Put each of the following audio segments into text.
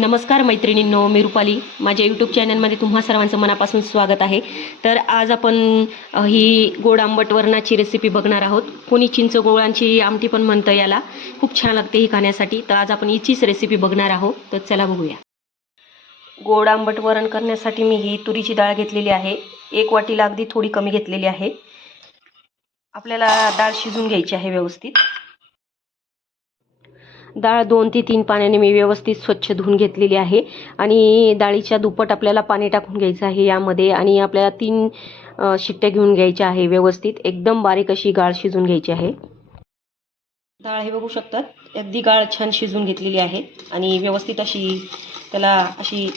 नमस्कार मैत्रिणींनो, मी रुपाली. माझ्या यूट्यूब चॅनलमध्ये तुम्हा सर्वांचं मनापासून स्वागत आहे. तर आज आपण ही गोड आंबट वरणाची रेसिपी बघणार आहोत. कोणी चिंच गोळांची आमटी पण म्हणतं याला. खूप छान लागते ही खाण्यासाठी. तर आज आपण हिचीच रेसिपी बघणार आहोत. तर चला बघूया. गोड आंबट वरण करण्यासाठी मी ही तुरीची डाळ घेतलेली आहे. 1 वाटीला अगदी थोडी कमी घेतलेली आहे. आपल्याला डाळ शिजून घ्यायची आहे व्यवस्थित. डाळ 2 ते 3 पाण्याने मी व्यवस्थित स्वच्छ धुवून घेतलेली आहे आणि डाळीच्या दुप्पट आपल्याला पाणी टाकून घ्यायचं आहे यामध्ये आणि आपल्याला 3 शिट्ट्या घेऊन घ्यायच्या आहे. व्यवस्थित एकदम बारीक अशी डाळ शिजून घ्यायची आहे. डाळ हे बघू शकतात, अगदी डाळ छान शिजून घेतलेली आहे आणि व्यवस्थित अशी त्याला अशी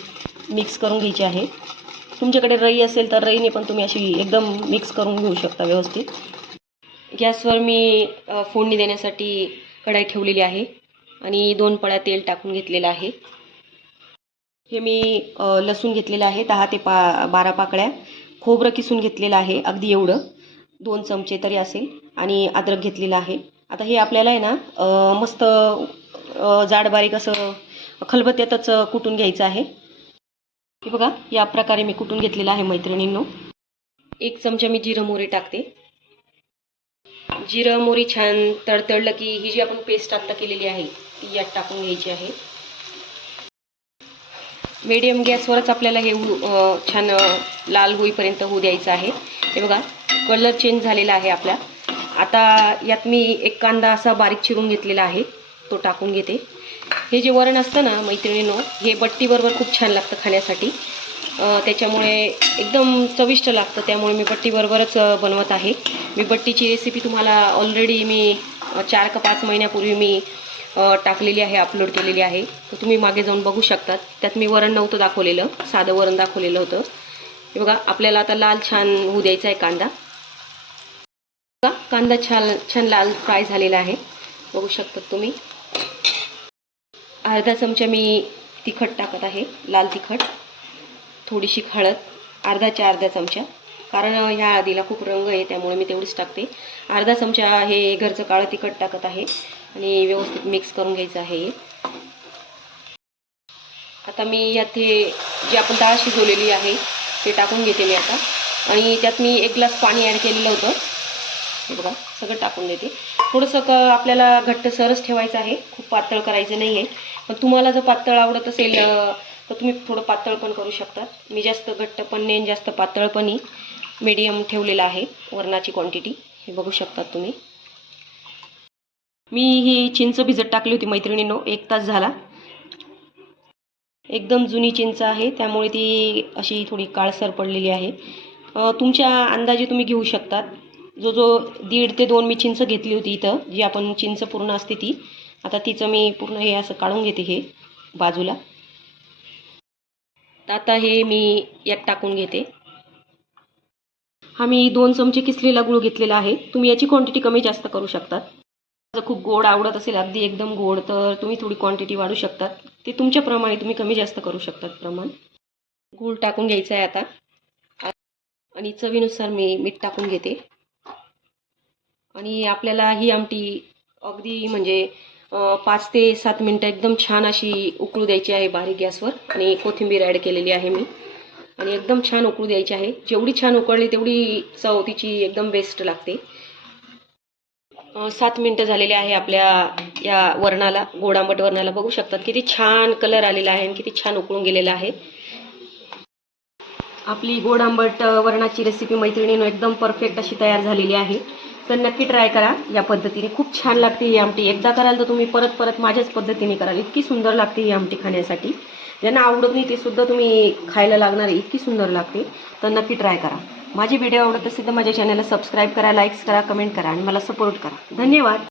मिक्स करून घ्यायची आहे. तुमच्याकडे रई असेल तर रईने पण तुम्ही अशी एकदम मिक्स करून घेऊ शकता व्यवस्थित. गॅसवर मी फोडणी देण्यासाठी कढई ठेवलेली आहे आणि 2 पळ्या तेल टाकून घेतलेलं आहे. हे मी लसूण घेतलेलं आहे 10 ते 12 पाकळ्या. खोबरं किसून घेतलेलं आहे अगदी एवढं, 2 चमचे तरी असेल, आणि अद्रक घेतलेलं आहे. आता हे आपल्याला आहे ना मस्त जाड बारीक असं खलबत्त्यातच कुटून घ्यायचं आहे. हे बघा, या प्रकारे मी कुटून घेतलेलं आहे मैत्रिणींनो. 1 चमचा मी जिरं मोहरी टाकते. जिरं मोहरी छान तडतडलं की ही जी आपण पेस्ट आता केलेली आहे ती यात टाकून घ्यायची आहे. मीडियम गॅसवरच आपल्याला हे छान लाल होईपर्यंत होऊ द्यायचं आहे. हे बघा, कलर चेंज झालेला आहे आपला. आता यात मी 1 कांदा असा बारीक चिरून घेतलेला आहे, तो टाकून घेते. हे जे वरण असतं ना मैत्रिणींनो, हे बट्टीबरोबर खूप छान लागतं खाण्यासाठी. त्याच्यामुळे एकदम चविष्ट लागतं. त्यामुळे मी बट्टीबरोबरच बनवत आहे. मी बट्टीची रेसिपी तुम्हाला ऑलरेडी मी 4 का 5 महिन्यापूर्वी मी टाकलेली आहे, अपलोड केलेली आहे. तर तुम्ही मागे जाऊन बघू शकतात. त्यात मी वरण नव्हतं दाखवलेलं, साधं वरण दाखवलेलं होतं. हे बघा, आपल्याला आता लाल छान होऊ द्यायचा आहे कांदा. बघा, कांदा छान लाल फ्राय झालेला आहे, बघू शकतात तुम्ही. अर्धा चमचा मी तिखट टाकत आहे, लाल तिखट. थोडीशी हळद, अर्धा चमचा, कारण ह्या हळदीला खूप रंग आहे त्यामुळे मी तेवढीच टाकते. अर्धा चमचा हे घरचं काळं तिखट टाकत आहे आणि व्यवस्थित मिक्स करून घ्यायचं आहे. आता मी यात हे जे आपण डाळ शिजवलेली आहे ते टाकून घेते मी आता, आणि त्यात मी 1 ग्लास पाणी ॲड केलेलं होतं. हे बघा, सगळं टाकून देते. थोडंसं आपल्याला घट्टसरच ठेवायचं आहे, खूप पातळ करायचं नाही आहे. पण तुम्हाला जर पातळ आवडत असेल तर तुम्ही थोडं पातळ पण करू शकता. मी जास्त घट्ट पण नाही, जास्त पातळ पण नाही, मीडियम ठेवलेलं आहे वरणाची क्वांटिटी. हे बघू शकतात तुम्ही. मी ही चिंच भिजत टाकली होती मैत्रिणींनो, 1 तास झाला. एकदम जुनी चिंच आहे त्यामुळे ती अशी थोडी काळसर पडलेली आहे. तुमच्या अंदाजे तुम्ही घेऊ शकतात. जो 1.5 ते 2 मी चिंच घेतली होती इथं, जी आपण चिंच पूर्ण असते ती. आता तिचं मी पूर्ण हे असं काढून घेते हे बाजूला. आता हे मी यात टाकून घेते. हा मी 2 चमचे किसलेला गूळ घेतलेला आहे. तुम्ही याची क्वांटिटी कमी जास्त करू शकतात. जर खूप गोड आवडत असेल, अगदी एकदम गोड, तर तुम्ही थोडी क्वांटिटी वाढू शकतात. ते तुमच्याप्रमाणे तुम्ही कमी जास्त करू शकतात प्रमाण. गूळ टाकून घ्यायचा आहे आता, आणि चवीनुसार मी मीठ टाकून घेते. आणि आपल्याला ही आमटी अगदी म्हणजे 5 ते 7 मिनटं एकदम छान अशी उकळू द्यायची आहे बारीक गॅसवर. आणि कोथिंबीर ॲड केलेली आहे मी, आणि एकदम छान उकळू द्यायची आहे. जेवढी छान उकळली तेवढी चव तिची एकदम बेस्ट लागते. 7 मिनटं झालेले आहे आपल्या या वरणाला, गोड आंबट वरणाला. बघू शकतात किती छान कलर आलेला आहे आणि किती छान उकळून गेलेला आहे. आपली गोड आंबट वरणाची रेसिपी मैत्रिणींनो एकदम परफेक्ट अशी तयार झालेली आहे. तर नक्की ट्राय करा या पद्धतीने. खूप छान लागते ही आमटी. एकदा कराल तर तुम्ही परत परत माझ्याच पद्धतीने कराल. इतकी सुंदर लागते ही आमटी खाण्यासाठी. ज्यांना आवडत नाही ते सुद्धा तुम्ही खायला लागणार, इतकी सुंदर लागते. तर नक्की ट्राय करा. माझी व्हिडिओ आवडत असेल तर माझ्या चॅनलला सबस्क्राईब करा, लाईक्स करा, कमेंट करा आणि मला सपोर्ट करा. धन्यवाद.